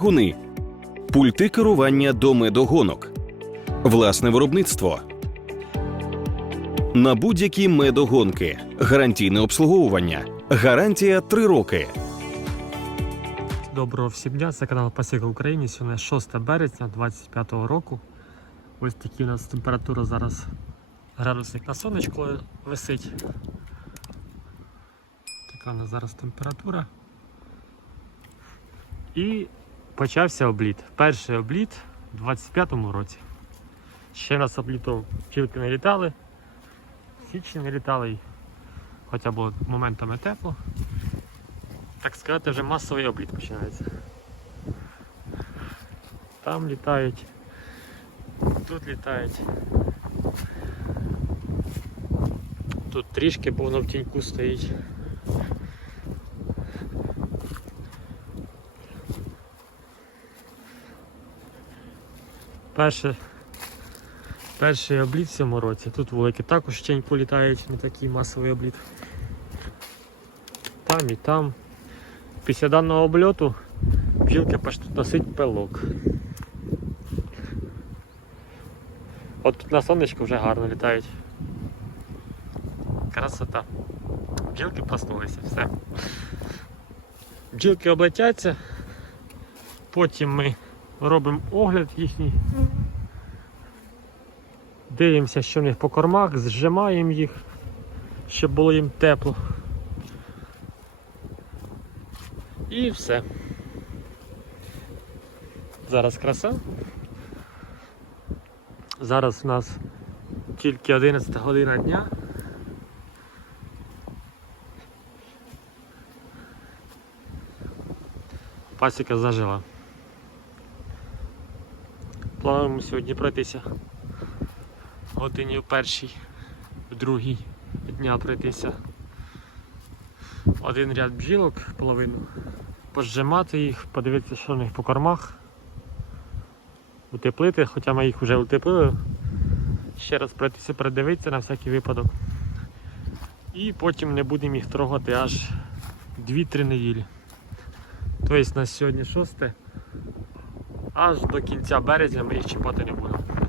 Гуни, пульти керування до медогонок, власне виробництво. На будь-які медогонки, гарантійне обслуговування, гарантія 3 роки. Доброго всім дня, це канал Пасіка Україні. Сьогодні 6 березня 2025 року. Ось такі у нас температура зараз градусник на сонечко висить. Така у нас зараз температура. І почався обліт. Перший обліт у 25-му році. Ще нас облітов тільки не літали, січні не літали, хоча було моментами тепло так сказати, вже масовий обліт починається. Там літають, тут літають. Тут трішки, бо воно в тіньку стоїть. Перше, перший обліт в цьому році. Тут великі також в тіньку літають, не такий масовий обліт. Там і там. Після даного обльоту бджілки почнуть носити пилок. От тут на сонечку вже гарно літають. Красота. Бджілки проснулися, все. Бджілки облетяться, потім ми робимо огляд їхній. Дивимося, що в них по кормах, зжимаємо їх, щоб було їм тепло. І все. Зараз краса. Зараз у нас тільки 11 година дня. Пасіка зажила. Плануємо сьогодні пройтися годині в першій, в другій дня пройтися. Один ряд бджілок, половину пожимати їх, подивитися, що в них по кормах, утеплити, хоча ми їх вже утеплили. Ще раз пройтися, передивитися на всякий випадок. І потім не будемо їх трогати аж 2-3 неділі. Тобто на сьогодні 6, аж до кінця березня ми їх чіпати не будемо.